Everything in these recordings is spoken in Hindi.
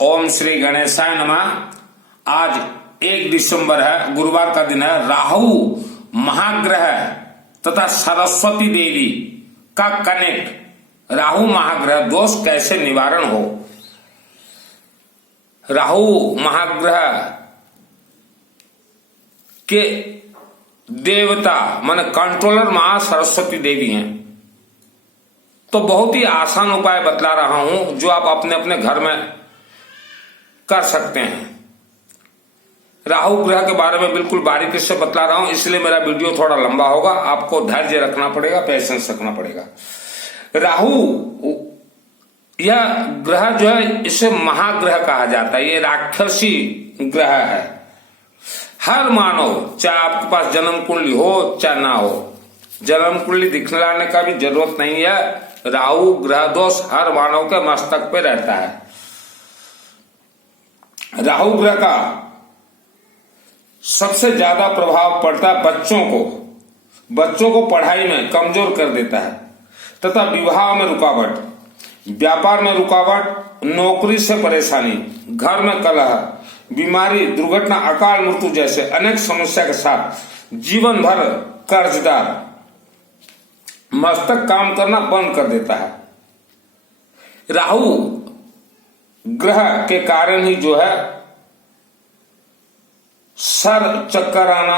ओम श्री गणेशाय नमः। आज 1 दिसंबर है, गुरुवार का दिन है। राहु महाग्रह तथा सरस्वती देवी का कनेक्ट। राहु महाग्रह दोष कैसे निवारण हो? राहु महाग्रह के देवता माने कंट्रोलर मां सरस्वती देवी हैं। तो बहुत ही आसान उपाय बतला रहा हूं जो आप अपने अपने घर में कर सकते हैं। राहु ग्रह के बारे में बिल्कुल बारीकी से बतला रहा हूं, इसलिए मेरा वीडियो थोड़ा लंबा होगा। आपको धैर्य रखना पड़ेगा, पेशेंस रखना पड़ेगा। राहु यह ग्रह जो है इसे महाग्रह कहा जाता है। ये राक्षसी ग्रह है। हर मानव, चाहे आपके पास जन्म कुंडली हो चाहे ना हो, जन्म कुंडली दिखलाने का भी जरूरत नहीं है। राहु ग्रह दोष हर मानव के मस्तक पे रहता है। राहु ग्रह का सबसे ज्यादा प्रभाव पड़ता है बच्चों को। बच्चों को पढ़ाई में कमजोर कर देता है तथा विवाह में रुकावट, व्यापार में रुकावट, नौकरी से परेशानी, घर में कलह, बीमारी, दुर्घटना, अकाल मृत्यु जैसे अनेक समस्या के साथ जीवन भर कर्जदार, मस्तक काम करना बंद कर देता है। राहु ग्रह के कारण ही जो है सर चक्कर आना,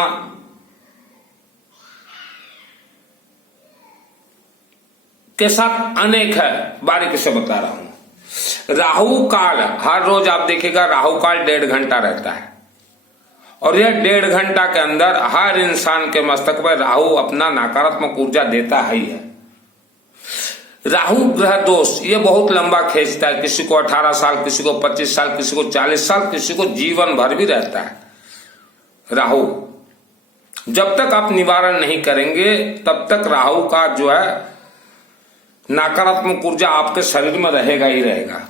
के साथ अनेक है। बारीकी से बता रहा हूं। राहु काल हर रोज आप देखिएगा, राहु काल 1.5 घंटा रहता है और यह 1.5 घंटा के अंदर हर इंसान के मस्तक पर राहु अपना नकारात्मक ऊर्जा देता ही है। राहु ग्रह दोष ये बहुत लंबा खींचता है। किसी को 18 साल, किसी को 25 साल, किसी को 40 साल, किसी को जीवन भर भी रहता है। राहु जब तक आप निवारण नहीं करेंगे तब तक राहु का जो है नकारात्मक ऊर्जा आपके शरीर में रहेगा ही रहेगा।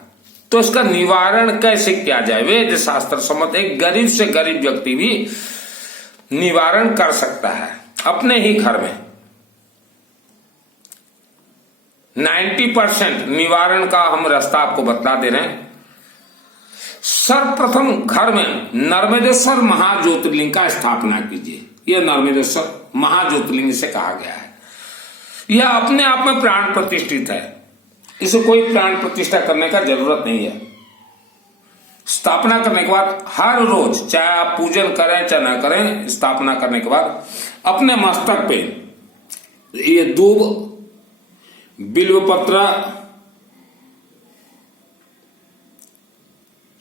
तो इसका निवारण कैसे किया जाए? वेद शास्त्र सम्मत एक गरीब से गरीब व्यक्ति भी निवारण कर सकता है अपने ही घर में। 90% निवारण का हम रास्ता आपको बतला दे रहे हैं। सर्वप्रथम घर में नर्मदेश्वर महाज्योतिर्लिंग का स्थापना कीजिए। यह नर्मदेश्वर महाज्योतिर्लिंग से कहा गया है। यह अपने आप में प्राण प्रतिष्ठित है। इसे कोई प्राण प्रतिष्ठा करने का जरूरत नहीं है। स्थापना करने के बाद हर रोज, चाहे आप पूजन करें चाहे ना करें, स्थापना करने के बाद अपने मस्तक पे ये दूब, बिल्वपत्र,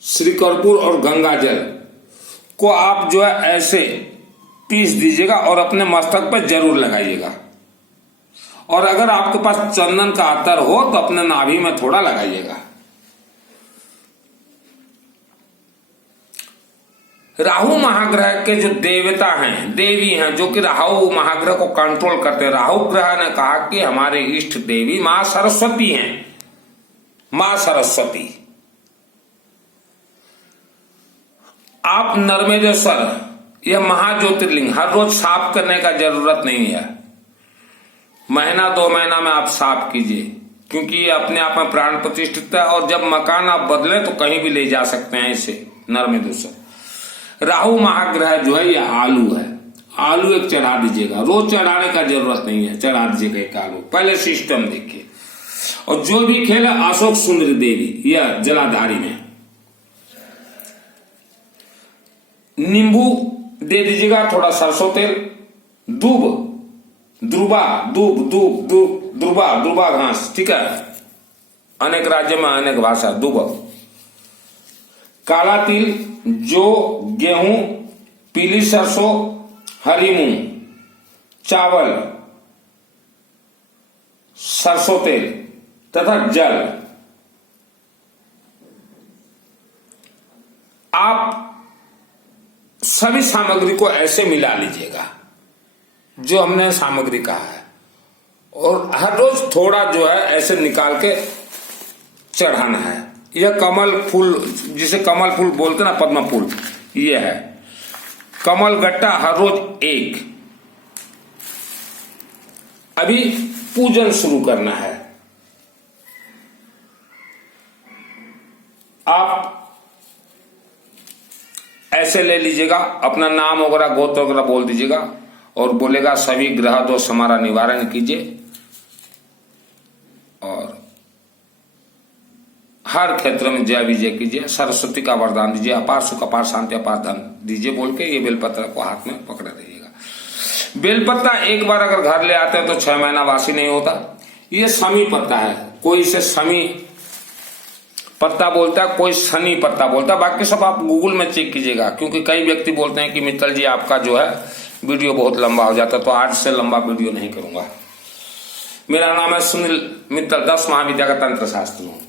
श्री कर्पूर और गंगा जल को आप जो है ऐसे पीस दीजिएगा और अपने मस्तक पर जरूर लगाइएगा। और अगर आपके पास चंदन का अतर हो तो अपने नाभि में थोड़ा लगाइएगा। राहु महाग्रह के जो देवता हैं, देवी हैं, जो कि राहु महाग्रह को कंट्रोल करते हैं। राहु ग्रह ने कहा कि हमारे इष्ट देवी मां सरस्वती हैं। मां सरस्वती, आप नर्मदेश्वर, यह महाज्योतिर्लिंग हर रोज साफ करने का जरूरत नहीं है। महीना 2 महीना में आप साफ कीजिए, क्योंकि ये अपने आप में प्राण प्रतिष्ठित है। और जब मकान आप बदलें तो कहीं भी ले जा सकते हैं इसे नर्मदेश्वर। राहु महाग्रह जो है ये आलू है। आलू एक चढ़ा दीजिएगा। रोज चढ़ाने का जरूरत नहीं है, चढ़ा दीजिएगा एक आलू। पहले सिस्टम देखिए। और जो भी खेला अशोक सुंदरी देवी, यह जलाधारी में नींबू दे दीजिएगा, थोड़ा सरसों तेल, दूब, द्रुबा, द्रुबा घास, ठीक है। अनेक राज्यों में अनेक भाषा। दूब, काला तिल, जौ, गेहूं, पीली सरसों, हरी मूंग, चावल, सरसों तेल तथा जल। आप सभी सामग्री को ऐसे मिला लीजिएगा जो हमने सामग्री कहा है। और हर रोज थोड़ा जो है ऐसे निकाल के चढ़ाना है। यह कमल फूल, जिसे कमल फूल बोलते ना, पद्म फूल, यह है कमल गट्टा। हर रोज एक। अभी पूजन शुरू करना है। आप ऐसे ले लीजिएगा, अपना नाम वगैरह गोत्र वगैरह बोल दीजिएगा और बोलेगा सभी ग्रह दोष हमारा निवारण कीजिए और हर क्षेत्र में जय विजय कीजिए, सरस्वती का वरदान दीजिए, अपार सुख अपार शांति अपार धन दीजिए बोल के ये बेलपत्र को हाथ में पकड़े रहिएगा। बेलपत्ता एक बार अगर घर ले आते हैं तो 6 महीना वासी नहीं होता। ये शमी पत्ता है, कोई इसे शमी पत्ता बोलता है, कोई शनि पत्ता बोलता है। बाकी सब आप गूगल में चेक कीजिएगा, क्योंकि कई व्यक्ति बोलते हैं कि मित्तल जी आपका जो है वीडियो बहुत लंबा हो जाता है, तो आज से लंबा वीडियो नहीं करूंगा। मेरा नाम है सुनील मित्तल, 10 महाविद्या का तंत्र शास्त्र हूं।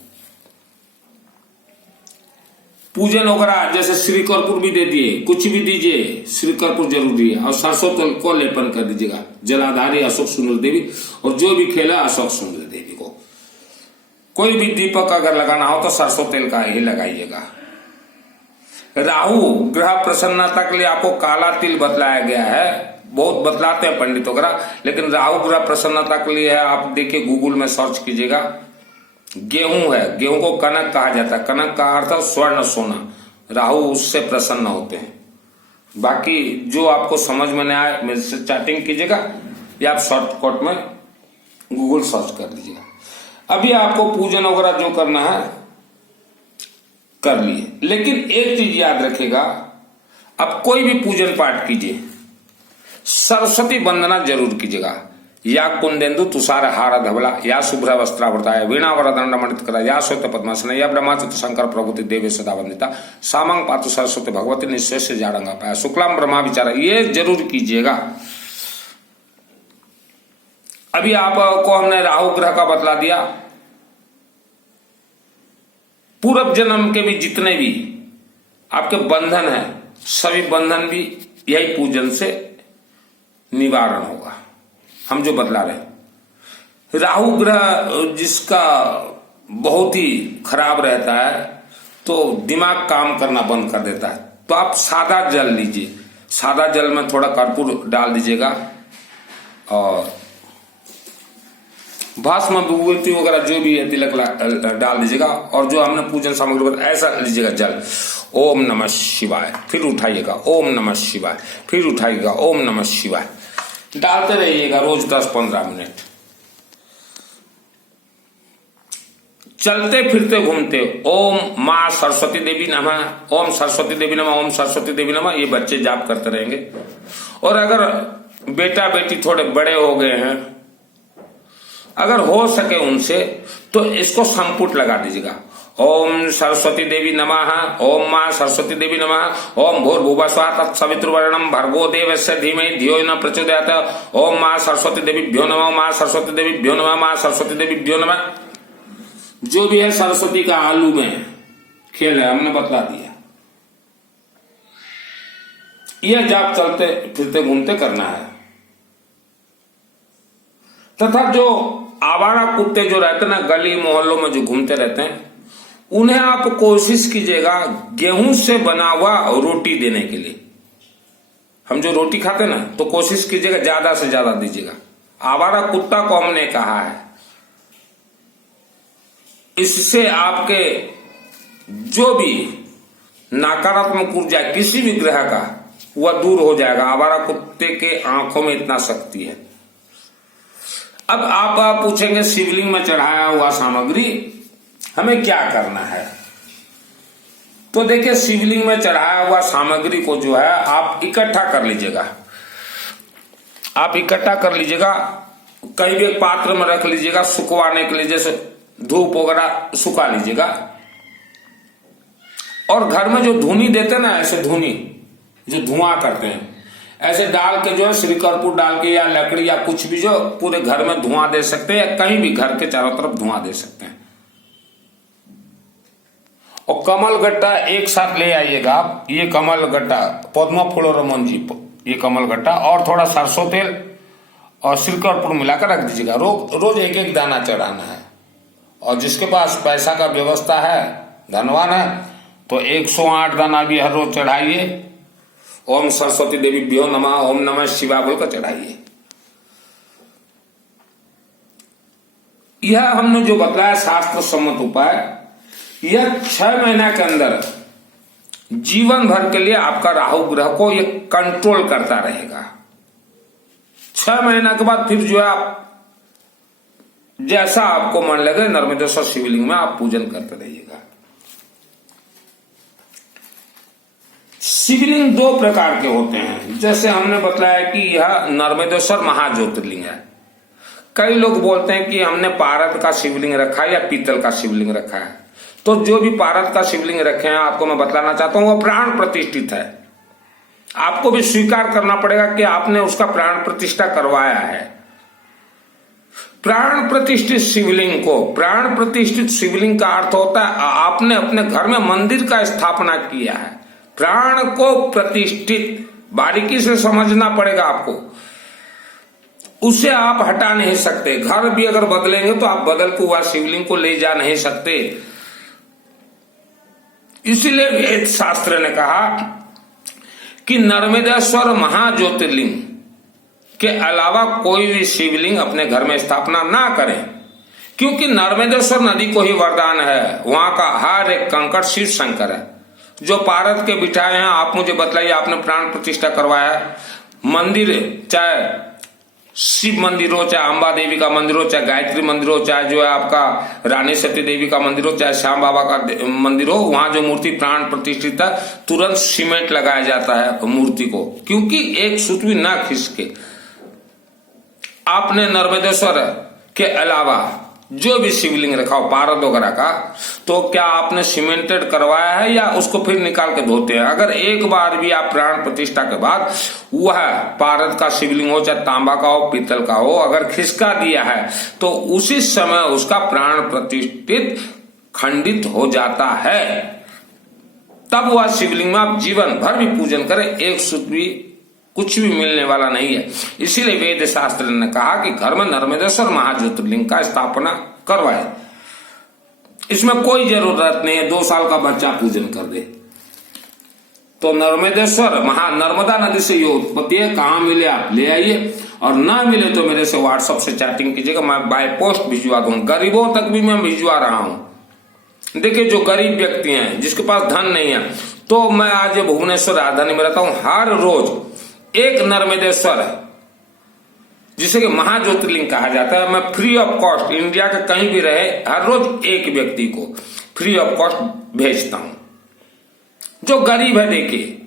पूजन वगैरह जैसे श्री कर्पूर भी दे दिए, कुछ भी दीजिए, श्री कर्पूर जरूर दिए और सरसों तेल को लेपन कर दीजिएगा। जलाधारी अशोक सुंदर देवी और जो भी खेला अशोक सुंदर देवी को। कोई भी दीपक अगर लगाना हो तो सरसों तेल का ही लगाइएगा। राहु ग्रह प्रसन्नता के लिए आपको काला तिल बतलाया गया है, बहुत बतलाते हैं पंडित वगैरह, लेकिन राहु ग्रह प्रसन्नता के लिए है। आप देखिए गूगल में सर्च कीजिएगा। गेहूं है, गेहूं को कनक कहा जाता है, कनक का अर्थ है स्वर्ण सोना, राहु उससे प्रसन्न होते हैं। बाकी जो आपको समझ में नहीं आए मेरे से चैटिंग कीजिएगा या आप शॉर्टकट में गूगल सर्च कर लीजिएगा। अभी आपको पूजन वगैरह जो करना है कर लिए, लेकिन एक चीज याद रखेगा, अब कोई भी पूजन पाठ कीजिए सरस्वती वंदना जरूर कीजिएगा। या कुंदेन्दु तुषार हार धवला, या शुभ्र वस्त्रावृताय, वीणा वरदंड मंडित करा, या श्वेत पद्मासन, या ब्रह्माच्युत शंकर प्रभुति देवी सदा वंदिता, सामंग पातु सरस्वती भगवती निश्चय से जाड़ंगा पाया, शुक्लाम ब्रह्मा विचारा, ये जरूर कीजिएगा। अभी आपको हमने राहु ग्रह का बतला दिया। पूर्व जन्म के भी जितने भी आपके बंधन है, सभी बंधन भी यही पूजन से निवारण होगा। हम जो बतला रहे, राहु ग्रह जिसका बहुत ही खराब रहता है तो दिमाग काम करना बंद कर देता है, तो आप सादा जल लीजिए, सादा जल में थोड़ा कर्पूर डाल दीजिएगा और भस्म विभूति वगैरह जो भी है तिलक डाल दीजिएगा और जो हमने पूजन सामग्री ऐसा लीजिएगा जल। ओम नमः शिवाय, फिर उठाइएगा, ओम नमः शिवाय, फिर उठाइएगा, ओम नमः शिवाय, डालते रहिएगा रोज 10-15 मिनट। चलते फिरते घूमते ओम माँ सरस्वती देवी नमः, ओम सरस्वती देवी नमः, ओम सरस्वती देवी नमः, ये बच्चे जाप करते रहेंगे। और अगर बेटा बेटी थोड़े बड़े हो गए हैं, अगर हो सके उनसे, तो इसको संपुट लगा दीजिएगा। ओम सरस्वती देवी नमः, ओम माँ सरस्वती देवी नमः, ओम भूर्भुवः स्वः तत्सवितुर्वरेण्यं भर्गो देवस्य धीमहि धियो न प्रचोदयात्, ओम माँ सरस्वती देवीभ्यो नमः, माँ सरस्वती देवीभ्यो नमः, माँ सरस्वती देवीभ्यो नमः। जो भी है सरस्वती का आलू में खेल है, हमने बतला दिया। यह जाप चलते फिरते घूमते करना है। तथा जो आवारा कुत्ते जो रहते हैं ना, गली मोहल्लों में जो घूमते रहते हैं, उन्हें आप कोशिश कीजिएगा गेहूं से बना हुआ रोटी देने के लिए। हम जो रोटी खाते हैं ना, तो कोशिश कीजिएगा ज्यादा से ज्यादा दीजिएगा। आवारा कुत्ता को हमने कहा है, इससे आपके जो भी नकारात्मक ऊर्जा किसी भी ग्रह का वह दूर हो जाएगा। आवारा कुत्ते के आंखों में इतना शक्ति है। अब आप पूछेंगे शिवलिंग में चढ़ाया हुआ सामग्री हमें क्या करना है? तो देखिए, शिवलिंग में चढ़ाया हुआ सामग्री को जो है आप इकट्ठा कर लीजिएगा। आप इकट्ठा कर लीजिएगा, कहीं भी एक पात्र में रख लीजिएगा सुखवाने के लिए, जैसे धूप वगैरह सुखा लीजिएगा। और घर में जो धुनी देते ना, ऐसे धुनी जो धुआं करते हैं, ऐसे डाल के जो है श्री कर्पूर डाल के या लकड़ी या कुछ भी जो पूरे घर में धुआं दे सकते हैं, या कहीं भी घर के चारों तरफ धुआं दे सकते हैं। और कमल गट्टा एक साथ ले आइएगा आप, ये कमल गट्टा पद्मा फुलोरमन जी, ये कमल गट्टा और थोड़ा सरसों तेल और श्री कर्पूर मिलाकर रख दीजिएगा। रोज एक एक दाना चढ़ाना है। और जिसके पास पैसा का व्यवस्था है, धनवान है, तो 108 दाना भी हर रोज चढ़ाइए। ओम सरस्वती देवी भ्यो नमः, ओम नमः शिवाय बोलकर चढ़ाइए। यह हमने जो बताया शास्त्र सम्मत उपाय, यह 6 महीना के अंदर जीवन भर के लिए आपका राहु ग्रह को ये कंट्रोल करता रहेगा। 6 महीना के बाद फिर जो है आप जैसा आपको मन लगे नर्मदेश्वर शिवलिंग में आप पूजन करते रहिएगा। शिवलिंग 2 प्रकार के होते हैं, जैसे हमने बताया कि यह नर्मदेश्वर महाज्योतिर्लिंग है। कई लोग बोलते हैं कि हमने पारद का शिवलिंग रखा है या पीतल का शिवलिंग रखा है। तो जो भी पारद का शिवलिंग रखे हैं आपको मैं बतलाना चाहता हूं वो प्राण प्रतिष्ठित है। आपको भी स्वीकार करना पड़ेगा कि आपने उसका प्राण प्रतिष्ठा करवाया है। प्राण प्रतिष्ठित शिवलिंग का अर्थ होता है आपने अपने घर में मंदिर का स्थापना किया है। प्राण को प्रतिष्ठित बारीकी से समझना पड़ेगा आपको, उसे आप हटा नहीं सकते। घर भी अगर बदलेंगे तो आप बदल को वह शिवलिंग को ले जा नहीं सकते। इसीलिए वेद शास्त्र ने कहा कि नर्मदेश्वर महाज्योतिर्लिंग के अलावा कोई भी शिवलिंग अपने घर में स्थापना ना करें, क्योंकि नर्मदेश्वर नदी को ही वरदान है। वहां का हर एक कंकड़ शिव शंकर है। जो पारद के बिठाए हैं आप मुझे बतलाइए, आपने प्राण प्रतिष्ठा करवाया है। मंदिर चाहे शिव मंदिर हो, चाहे अंबा देवी का मंदिर हो, चाहे गायत्री मंदिर हो, चाहे जो है आपका रानी सती देवी का मंदिर हो, चाहे श्याम बाबा का मंदिर हो, वहां जो मूर्ति प्राण प्रतिष्ठित है तुरंत सीमेंट लगाया जाता है मूर्ति को, क्योंकि एक सुत भी ना खिसके। आपने नर्मदेश्वर के अलावा जो भी शिवलिंग रखा हो पारद वगैरह का, तो क्या आपने सीमेंटेड करवाया है या उसको फिर निकाल के धोते हैं? अगर एक बार भी आप प्राण प्रतिष्ठा के बाद वह पारद का शिवलिंग हो, चाहे तांबा का हो, पीतल का हो, अगर खिसका दिया है तो उसी समय उसका प्राण प्रतिष्ठित खंडित हो जाता है। तब वह शिवलिंग में आप जीवन भर भी पूजन करें, एक सुत भी कुछ भी मिलने वाला नहीं है। इसीलिए वेद शास्त्र ने कहा कि घर में नर्मदेश्वर महाज्योतिर्लिंग का स्थापना करवाए। इसमें कोई जरूरत नहीं है 2 साल का बच्चा पूजन कर दे। तो नर्मदेश्वर नर्मदा नदी से ये उत्पत्ति है। कहां मिले आप ले आइए, और ना मिले तो मेरे से व्हाट्सएप से चैटिंग कीजिएगा, मैं बाय पोस्ट भिजवा दूंगा। गरीबों तक भी मैं भिजवा रहा हूं। देखिए जो गरीब व्यक्ति हैं जिसके पास धन नहीं है, तो मैं आज भुवनेश्वर राजधानी में रहता हूं, हर रोज एक नर्मदेश्वर है जिसे कि महाज्योतिर्लिंग कहा जाता है, मैं फ्री ऑफ कॉस्ट इंडिया के कहीं भी रहे हर रोज एक व्यक्ति को फ्री ऑफ कॉस्ट भेजता हूं। जो गरीब है, देखिए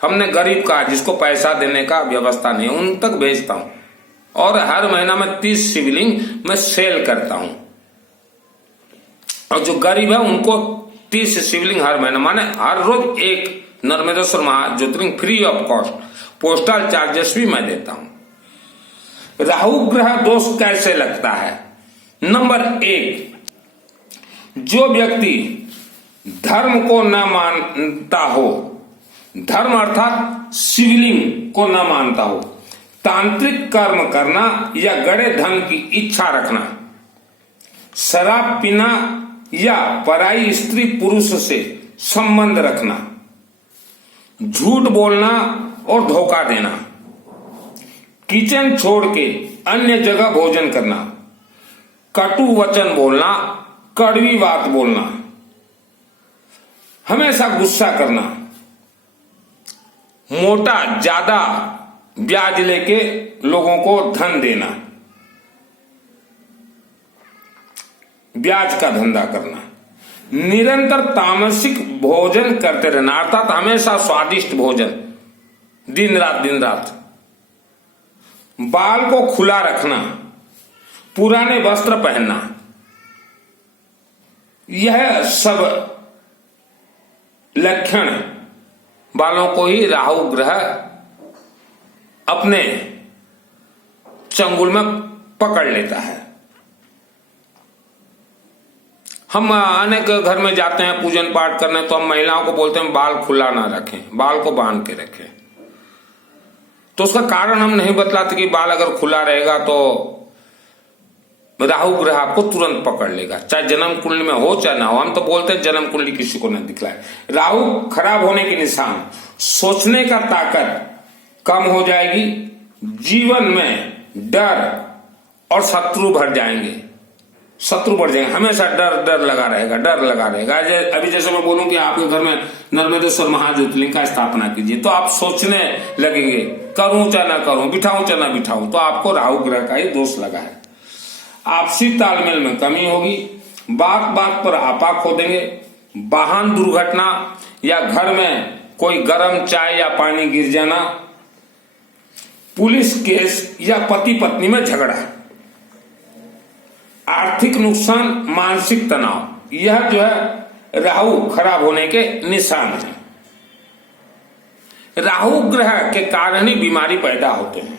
हमने गरीब कहा जिसको पैसा देने का व्यवस्था नहीं, उन तक भेजता हूं। और हर महीना में 30 शिवलिंग मैं सेल करता हूं, और जो गरीब है उनको 30 शिवलिंग हर महीना, माने हर रोज एक नर्मदेश्वर महाज्योतिर्लिंग free of cost, postal charges भी मैं देता हूं। राहु ग्रह दोष कैसे लगता है? नंबर 1, जो व्यक्ति धर्म को न मानता हो, धर्म अर्थात शिवलिंग को न मानता हो, तांत्रिक कर्म करना या गड़े धन की इच्छा रखना, शराब पीना या पराई स्त्री पुरुष से संबंध रखना, झूठ बोलना और धोखा देना, किचन छोड़ के अन्य जगह भोजन करना, कटु वचन बोलना, कड़वी बात बोलना, हमेशा गुस्सा करना, मोटा ज्यादा ब्याज लेके लोगों को धन देना, ब्याज का धंधा करना, निरंतर तामसिक भोजन करते रहना, अर्थात हमेशा स्वादिष्ट भोजन दिन रात, बाल को खुला रखना, पुराने वस्त्र पहनना, यह सब लक्षण वालों को ही राहु ग्रह अपने चंगुल में पकड़ लेता है। हम अनेक घर में जाते हैं पूजन पाठ करने, तो हम महिलाओं को बोलते हैं बाल खुला ना रखें, बाल को बांध के रखें। तो उसका कारण हम नहीं बतलाते कि बाल अगर खुला रहेगा तो राहु ग्रह आपको तुरंत पकड़ लेगा, चाहे जन्म कुंडली में हो चाहे ना हो। हम तो बोलते हैं जन्म कुंडली किसी को नहीं दिखलाए। राहु खराब होने के निशान, सोचने का ताकत कम हो जाएगी, जीवन में डर और शत्रु भर जाएंगे, शत्रु बढ़ जाएंगे, हमेशा डर डर लगा रहेगा, डर लगा रहेगा। अभी जैसे मैं बोलूं कि आपके घर में नर्मदेश्वर महाज्योतिर्लिंग का स्थापना कीजिए, तो आप सोचने लगेंगे करूं चाहे ना करूं, बिठाऊं चाहे ना बिठाऊं, तो आपको राहु ग्रह का ही दोष लगा है। आपसी तालमेल में कमी होगी, बात बात पर आपा खो देंगे, वाहन दुर्घटना या घर में कोई गर्म चाय या पानी गिर जाना, पुलिस केस या पति पत्नी में झगड़ा, आर्थिक नुकसान, मानसिक तनाव, यह जो है राहु खराब होने के निशान है। राहु ग्रह के कारण ही बीमारी पैदा होते हैं।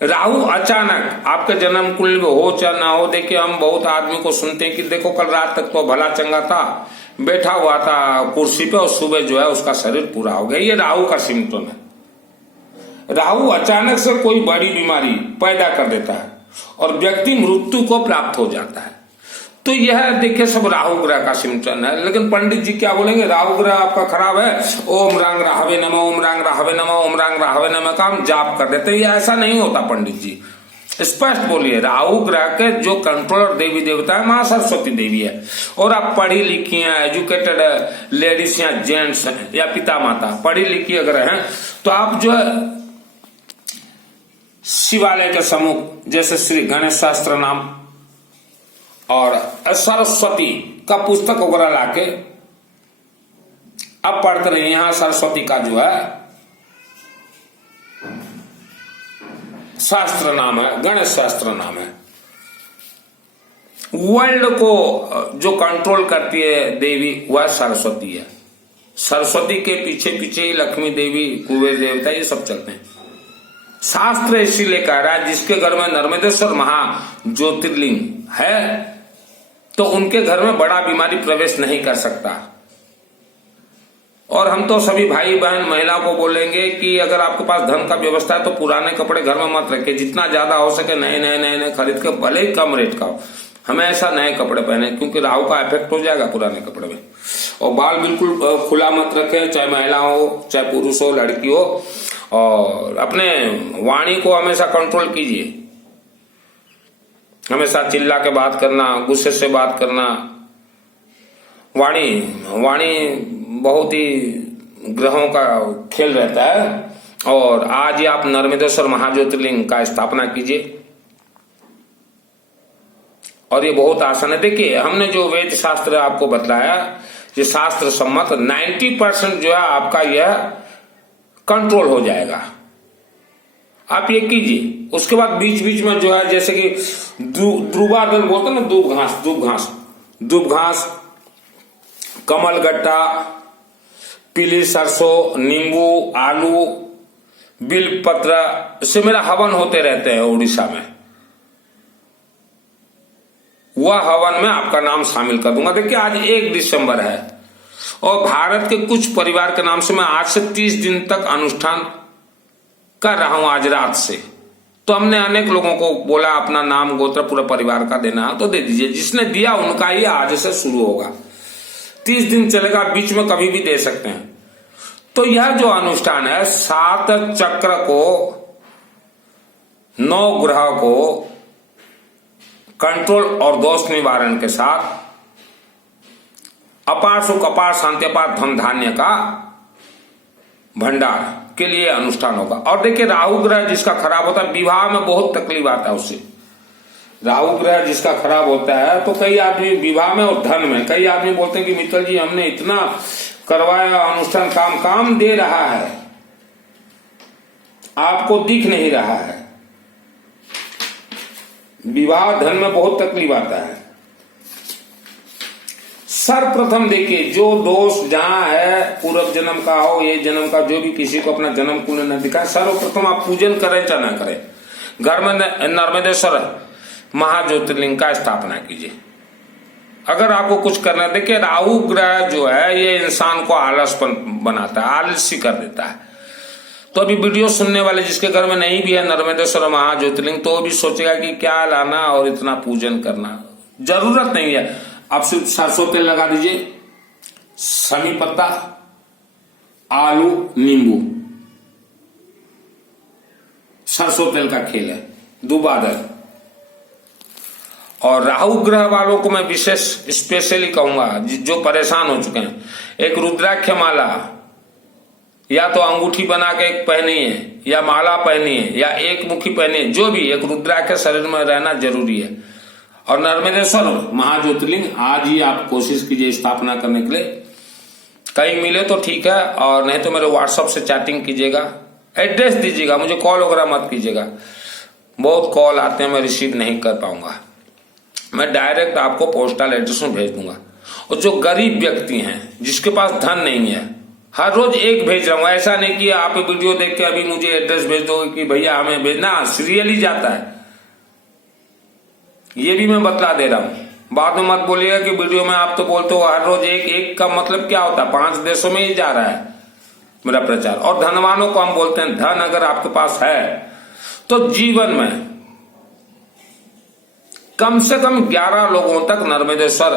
राहु अचानक आपके जन्म कुंडली में हो चाहे ना हो, देखिए हम बहुत आदमी को सुनते हैं कि देखो कल रात तक तो भला चंगा था, बैठा हुआ था कुर्सी पे और सुबह जो है उसका शरीर पूरा हो गया। ये राहु का सिम्टम है। राहु अचानक से कोई बड़ी बीमारी पैदा कर देता है और व्यक्ति मृत्यु को प्राप्त हो जाता है। तो यह देखिए सब राहु ग्रह का सिम्टम है। लेकिन पंडित जी क्या बोलेंगे, राहु ग्रह आपका खराब है, ओम रांग राहवे नमः, ओम रांग राहवे नमः, ओम रांग राहवे नमः का हम जाप कर देते हैं। ये ऐसा नहीं होता पंडित जी, स्पष्ट बोलिए। राहु ग्रह के जो कंट्रोलर देवी देवता है मां सरस्वती देवी है। और आप पढ़ी लिखी हैं, एजुकेटेड लेडीज या जेंट्स या पिता माता पढ़ी लिखी अगर हैं, तो आप जो है शिवालय के सम्मुख जैसे श्री गणेश शास्त्र नाम और सरस्वती का पुस्तक वगैरह लाके अब पढ़ते रहिए। यहां सरस्वती का जो है शास्त्र नाम है, गणेश शास्त्र नाम है। वर्ल्ड को जो कंट्रोल करती है देवी वह सरस्वती है। सरस्वती के पीछे पीछे ही लक्ष्मी देवी, कुबेर देवता, ये सब चलते हैं। शास्त्र इसीलिए कह रहा है जिसके घर में नर्मदेश्वर महाज्योतिर्लिंग है तो उनके घर में बड़ा बीमारी प्रवेश नहीं कर सकता। और हम तो सभी भाई बहन महिलाओं को बोलेंगे कि अगर आपके पास धन का व्यवस्था है तो पुराने कपड़े घर में मत रखिए, जितना ज्यादा हो सके नए नए नए नए खरीद के, भले ही कम रेट का हो, हमेशा नए कपड़े पहने, क्योंकि राहु का इफेक्ट हो जाएगा पुराने कपड़े में। और बाल बिल्कुल खुला मत रखें, चाहे महिला हो चाहे पुरुष हो, लड़की हो। और अपने वाणी को हमेशा कंट्रोल कीजिए, हमेशा चिल्ला के बात करना, गुस्से से बात करना। वाणी बहुत ही ग्रहों का खेल रहता है। और आज ही आप नर्मदेश्वर महाज्योतिर्लिंग का स्थापना कीजिए और ये बहुत आसान है। देखिए हमने जो वेद शास्त्र आपको बतलाया, ये शास्त्र सम्मत 90% जो है आपका यह कंट्रोल हो जाएगा। आप ये कीजिए। उसके बाद बीच बीच में जो है जैसे कि ध्रुवादन बोलते हैं ना, दूब घास, कमल गट्टा, पीली सरसों, नींबू, आलू, बिल पत्र से मेरा हवन होते रहते हैं उड़ीसा में। वह हवन में आपका नाम शामिल कर दूंगा। देखिए आज 1 दिसंबर है और भारत के कुछ परिवार के नाम से मैं आज से 30 दिन तक अनुष्ठान कर रहा हूं, आज रात से। तो हमने अनेक लोगों को बोला अपना नाम गोत्र पूरे परिवार का देना है तो दे दीजिए, जिसने दिया उनका ही आज से शुरू होगा, 30 दिन चलेगा, बीच में कभी भी दे सकते हैं। तो यह जो अनुष्ठान है 7 चक्र को, 9 ग्रह को कंट्रोल और दोष निवारण के साथ अपार सुख, अपार शांति, अपार धन धान्य का भंडार के लिए अनुष्ठान होगा। और देखिए राहु ग्रह जिसका खराब होता है, विवाह में बहुत तकलीफ आता है उससे। राहु ग्रह जिसका खराब होता है तो कई आदमी विवाह में और धन में, कई आदमी बोलते हैं कि मित्तल जी हमने इतना करवाया अनुष्ठान, काम दे रहा है, आपको दिख नहीं रहा है। विवाह धन में बहुत तकलीफ आता है। सर्वप्रथम देखिए जो दोष जहां है, पूर्व जन्म का हो, ये जन्म का, जो भी किसी को अपना जन्म कुंडली न दिखा, सर्वप्रथम आप पूजन करें चाहे ना करें, घर में नर्मदेश्वर महाज्योतिर्लिंग का स्थापना कीजिए। अगर आपको कुछ करना है, देखिए राहु ग्रह जो है ये इंसान को आलसपन बनाता है, आलसी कर देता है। तो अभी वीडियो सुनने वाले जिसके घर में नहीं भी है नर्मदेश्वर महाज्योतिर्लिंग, तो वो भी सोचेगा कि क्या लाना और इतना पूजन करना, जरूरत नहीं है। आप सिर्फ सरसों तेल लगा दीजिए, समी पत्ता, आलू, नींबू, सरसों तेल का खेल है, दुबादल। और राहु ग्रह वालों को मैं विशेष स्पेशली कहूंगा, जो परेशान हो चुके हैं, एक रुद्राक्ष माला या तो अंगूठी बना के एक पहनिए, या माला पहनिए, या एक मुखी पहनिए, जो भी एक रुद्राक्ष शरीर में रहना जरूरी है। और नर्मदेश्वर महाज्योतिर्लिंग आज ही आप कोशिश कीजिए स्थापना करने के लिए। कहीं मिले तो ठीक है, और नहीं तो मेरे व्हाट्सएप से चैटिंग कीजिएगा, एड्रेस दीजिएगा, मुझे कॉल वगैरह मत कीजिएगा, बहुत कॉल आते हैं, मैं रिसीव नहीं कर पाऊंगा। मैं डायरेक्ट आपको पोस्टल एड्रेस में भेज दूंगा। और जो गरीब व्यक्ति हैं, जिसके पास धन नहीं है, हर रोज एक भेज रहा हूं। ऐसा नहीं कि आप वीडियो देख के अभी मुझे एड्रेस भेज दोगे कि भैया हमें भेजना, सीरियली जाता है, ये भी मैं बतला दे रहा हूं। बाद में मत बोलिएगा कि वीडियो में आप तो बोलते हो हर रोज एक का मतलब क्या होता है, 5 देशों में ही जा रहा है मेरा प्रचार। और धनवानों को हम बोलते हैं, धन अगर आपके पास है तो जीवन में कम से कम 11 लोगों तक नर्मदेश्वर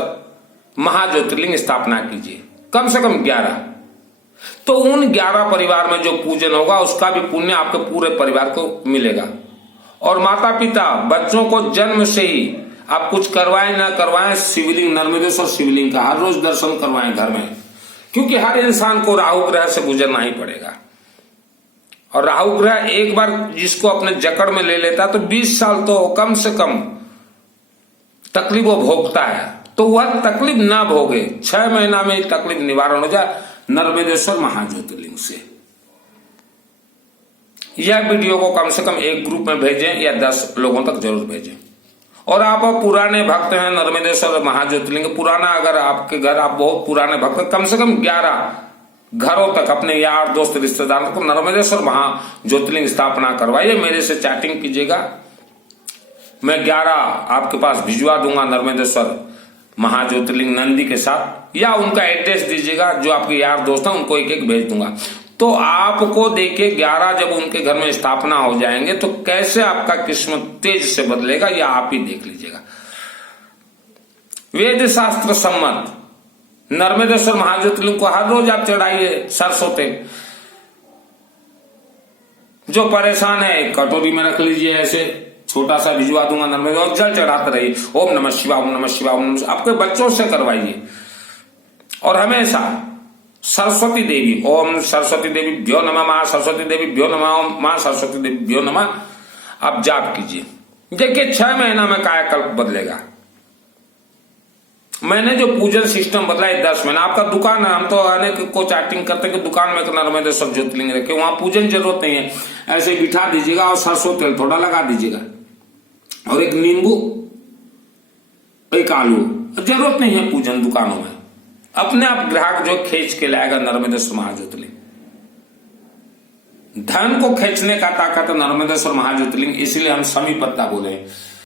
महाज्योतिर्लिंग स्थापना कीजिए, कम से कम 11। तो उन 11 परिवार में जो पूजन होगा उसका भी पुण्य आपके पूरे परिवार को मिलेगा। और माता पिता बच्चों को जन्म से ही आप कुछ करवाएं ना करवाएं, शिवलिंग, नर्मदेश्वर शिवलिंग का हर रोज दर्शन करवाएं घर में, क्योंकि हर इंसान को राहु ग्रह से गुजरना ही पड़ेगा। और राहु ग्रह एक बार जिसको अपने जकड़ में ले लेता तो 20 साल तो कम से कम तकलीफ वो भोगता है। तो वह तकलीफ ना भोगे, 6 महीना में तकलीफ निवारण हो जाए नर्मदेश्वर महाज्योतिर्लिंग से। यह वीडियो को कम से कम एक ग्रुप में भेजें या 10 लोगों तक जरूर भेजें। और आप पुराने भक्त हैं नर्मदेश्वर महाज्योतिर्लिंग, पुराना अगर आपके घर, आप बहुत पुराने भक्त हैं, कम से कम 11 घरों तक अपने यार दोस्त रिश्तेदारों को नर्मदेश्वर महाज्योतिर्लिंग स्थापना करवाइए। मेरे से चैटिंग कीजिएगा, मैं 11 आपके पास भिजवा दूंगा नर्मदेश्वर महाज्योतिर्लिंग नंदी के साथ, या उनका एड्रेस दीजिएगा, जो आपके यार दोस्त हैं उनको एक भेज दूंगा। तो आपको देखिए 11 जब उनके घर में स्थापना हो जाएंगे तो कैसे आपका किस्मत तेज से बदलेगा, या आप ही देख लीजिएगा। वेद शास्त्र सम्मत नर्मदेश्वर महाज्योतिर्लिंग को हर रोज आप चढ़ाइए सरसों तेल। जो परेशान है कटोरी में रख लीजिए, ऐसे छोटा सा भिजवा दूंगा नर्मदेश्वर, जल चढ़ाते रहिए, ओम नमः शिवाय, ओम नमः शिवाय, ओम नमः। आपके बच्चों से करवाइए। और हमेशा सरस्वती देवी, ओम सरस्वती देवी भ्यो नमः, मां सरस्वती देवी भ्यो नमः, ओम मां सरस्वती देवी भ्यो नमः, आप जाप कीजिए। देखिए 6 महीना में कायाकल्प बदलेगा। मैंने जो पूजन सिस्टम बदला है 10 महीना। आपका दुकान है, हम तो अनेक को चैटिंग करते हैं कि दुकान में नर्मदेश्वर ज्योतिर्लिंग रखे, वहां पूजन जरूरत नहीं है, ऐसे बिठा दीजिएगा और सरसों तेल थोड़ा लगा दीजिएगा, और एक नींबू, एक आलू, जरूरत नहीं है पूजन दुकानों में। अपने आप ग्राहक जो खींच के लाएगा नर्मदेश्वर महाज्योतिर्लिंग। धन को खींचने का ताकत है नर्मदेश्वर महाज्योतिर्लिंग, इसलिए हम समी पत्ता बोले।